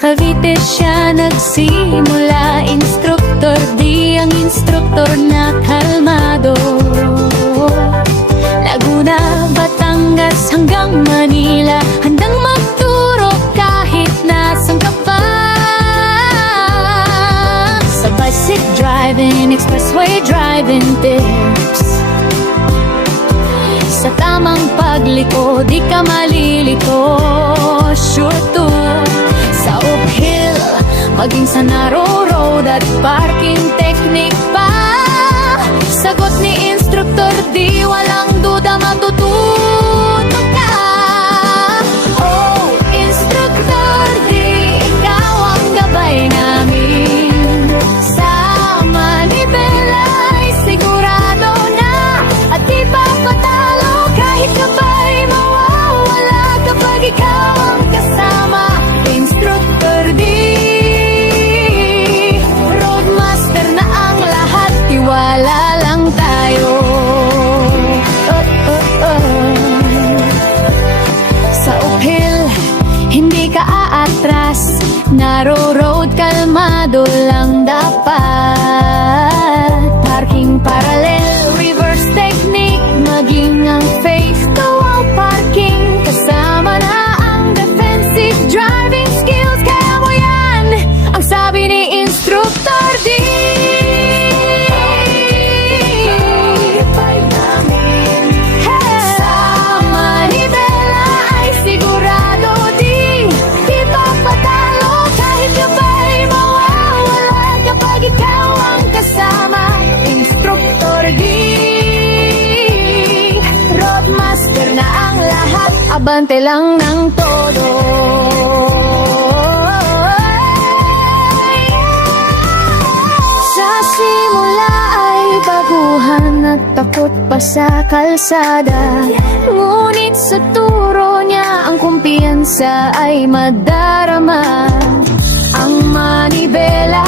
Cavite siya nagsimula, instruktor, di ang instruktor na kalmado. Laguna, Batangas hanggang Manila, handang magturo kahit nasan ka pa. Sa bicycle driving, expressway driving tips, sa tamang pagliko, di ka malilito. Sure to sa uphill, maging sa narrow road at parking technique pa. Sagot ni instructor, di walang duda matututo ka. Oh, instructor, di ikaw ang gabay namin. Sa manibela ay sigurado na, at di papatalo kahit kapay mawawala kapag ikaw ang kasama. Instructor di, roadmaster na ang lahat, tiwala lang tayo. Sa uphill, hindi ka aatras, narrow road, kalmado lang dapat. Parking parallel, reverse technique, maging ang face to wall parking, kasama na ang defensive driving skills. Kaya mo yan, ang sabi ni instructor D. Sa manibela ay sigurado di, di papatalo kahit kapay mawawala kapag ikaw ang kasama. Instructor D, roadmaster na ang lahat, abante lang ng todo. Sa simula ay baguhan at takot pa sa kalsada, ngunit sa turo niya ang kumpiyansa ay madarama. Ang manibela